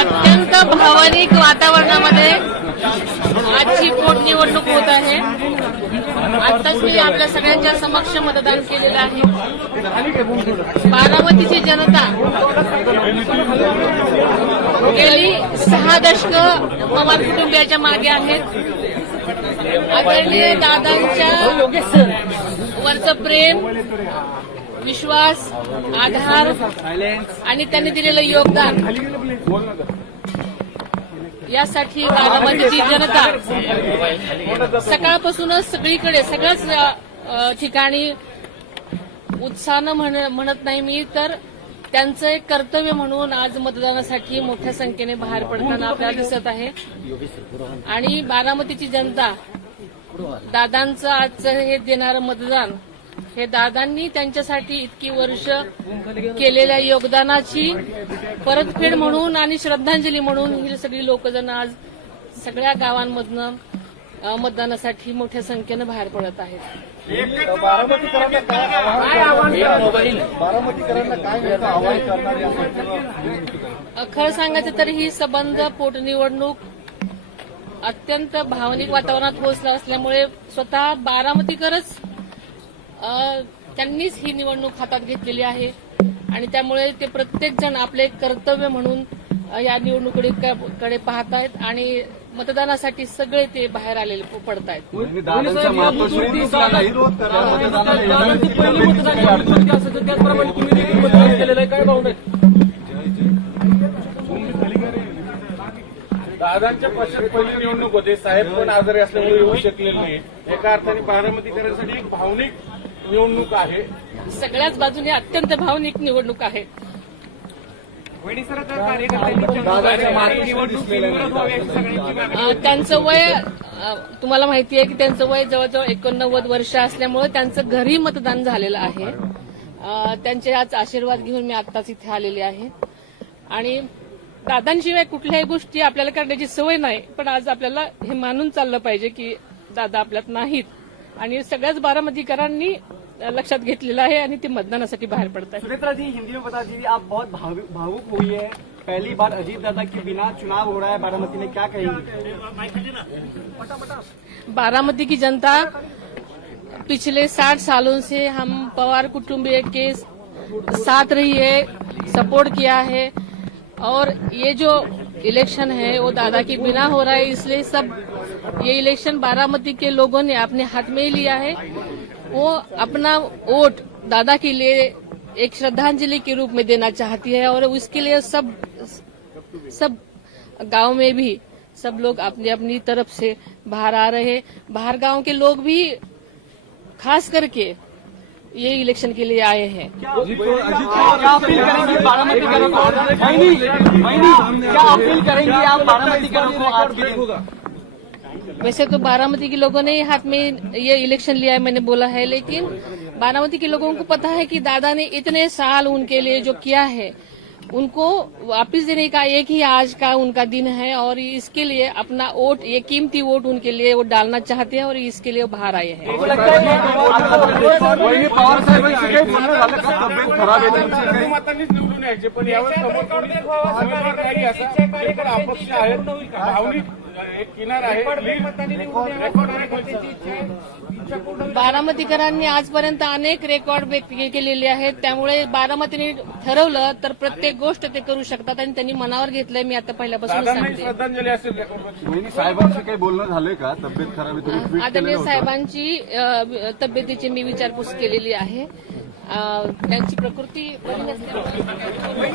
अत्यंत भावनिक वातावरणामध्ये आजची पोटनिवडणूक होत आहे. आताच मी आपल्या सगळ्यांच्या समक्ष मतदान केलेलं आहे. बारामतीची जनता गेली 6 दशकं पवार कुटुंबियाच्या मागे आहेत. आदरणीय दादांच्या वरचं प्रेम, विश्वास, आधार आणि त्यांनी दिलेलं योगदान यासाठी बारामतीची जनता सकाळपासूनच सगळीकडे सगळ्याच ठिकाणी उत्साहानं म्हणत नाही मी तर त्यांचं एक कर्तव्य म्हणून आज मतदानासाठी मोठ्या संख्येने बाहेर पडताना आपल्याला दिसत आहे. आणि बारामतीची जनता दादांचं आजचं हे देणारं मतदान हे दादांनी त्यांच्यासाठी इतकी वर्ष केलेल्या योगदानाची परतफेड म्हणून आणि श्रद्धांजली म्हणून ही सगळी लोकजण आज सगळ्या गावांमधनं मतदानासाठी मोठ्या संख्येनं बाहेर पडत आहेत. खरं सांगायचं तर ही संबंध पोटनिवडणूक अत्यंत भावनिक वातावरणात होत असल्यामुळे स्वतः बारामतीकरच त्यांनीच ही निवडणूक हातात घेतलेली आहे आणि त्यामुळे ते प्रत्येक जण आपले कर्तव्य म्हणून या निवडणुकीकडे पाहत आहेत आणि मतदानासाठी सगळे ते बाहेर आलेले पडत आहेत. दादांच्या पक्षात पहिली निवडणूक होते. साहेब पण आजारी असल्यामुळे येऊ शकलेले नाही. एका अर्थाने बारामतीकरांसाठी एक भावनिक निवडणूक आहे. सगळ्याच बाजूने अत्यंत भावनिक निवडणूक आहे. त्यांचं वय तुम्हाला माहिती आहे की त्यांचं वय जवळजवळ 89 वर्ष असल्यामुळे त्यांचं घरी मतदान झालेलं आहे. त्यांचे आज आशीर्वाद घेऊन मी आत्ताच इथे आलेले आहे आणि दादांशिवाय कुठल्याही गोष्टी आपल्याला करण्याची सवय नाही. पण आज आपल्याला हे मानून चाललं पाहिजे की दादा आपल्यात नाहीत आणि सगळ्याच बारामतीकरांनी लक्षात घेतलेलं आहे आणि ते मतदानासाठी बाहेर पडत आहेत. सुनेत्रा जी, हिंदी में बता दीजिए, आप बहुत भावुक हुई है. पहली बार अजीत दादा के बिना चुनाव हो रहा है बारामती में, क्या कहेंगे? बारामती की जनता पिछले 60 सालों से हम पवार कुटुंबीय के साथ रही है, सपोर्ट किया है और ये जो इलेक्शन है वो दादा के बिना हो रहा है. इसलिए सब ये इलेक्शन बारामती के लोगों ने अपने हाथ में ही लिया है. वो अपना वोट दादा के लिए एक श्रद्धांजलि के रूप में देना चाहती है और उसके लिए सब गांव में भी सब लोग अपनी अपनी तरफ से बाहर आ रहे हैं. बाहर गांव के लोग भी खास करके ये इलेक्शन के लिए आए हैं. क्या अपील करेंगी बारामतीकरों को? क्या अपील करेंगी आप बारामतीकरों को आज के दिन? वैसे तो बारामती के लोगों ने हाथ में ये इलेक्शन लिया है, मैंने बोला है, लेकिन बारामती के लोगों को पता है कि दादा ने इतने साल उनके लिए जो किया है उनको वापस देने का एक ही आज का उनका दिन है और इसके लिए अपना वोट, ये कीमती वोट उनके लिए वो डालना चाहते हैं और इसके लिए वो बाहर आए हैं. मतांनीच निवडून यायचे पण यावर समोर कोणी उमेदवार नाही असा अपक्ष आहे. भावनिक एक किनार आहे. बारामतीकरांनी आजपर्यंत अनेक रेकॉर्ड केलेले आहेत. त्यामुळे बारामतीने ठरवलं तर प्रत्येक गोष्ट ते करू शकतात आणि त्यांनी मनावर घेतलंय. मी आता पहिल्यापासून सांगते. श्रद्धांजली असेल. साहेबांशी काही बोलणं झालंय का? तब्येत खराब आहे, तुम्ही ट्विट आदरणीय साहेबांची तब्येतीची मी विचारपूस केलेली आहे. त्यांची प्रकृती बरी नसल्यामुळे